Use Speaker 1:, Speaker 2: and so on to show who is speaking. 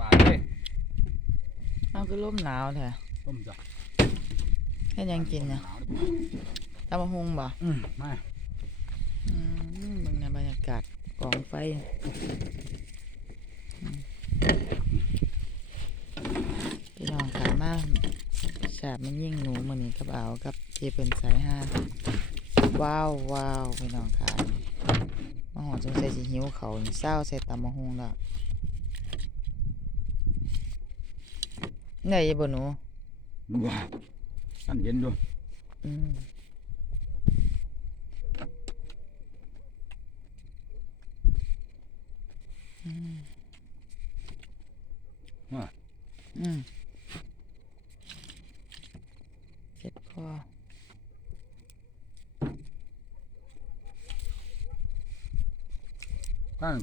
Speaker 1: ปลาเลย
Speaker 2: เอาคือลมหนาวแท้
Speaker 1: ต้มจ้ะ
Speaker 2: แค่ยังกินเนี่ย
Speaker 1: หาวเลย
Speaker 2: ตำมะฮุงบ่
Speaker 1: อืมไม่
Speaker 2: อืมเบิ่งในบรรยากาศกองไฟอืมพี่น้องขามาฉาบมันยิ่งหนูมือนี้กับเอาวกับเจเป็นสายห้าว้าวว้าวพี่น้องขามาหอดจงใส่สิหิวเขาวนี่เศร้าใส่ตำมะฮุงแล้ว เนี่ยยบ่หนู
Speaker 1: ว้าวสั่นเย็นอยู่
Speaker 2: อืมอืม
Speaker 1: ว่า
Speaker 2: อืมเจ็บคอ
Speaker 1: ข้าง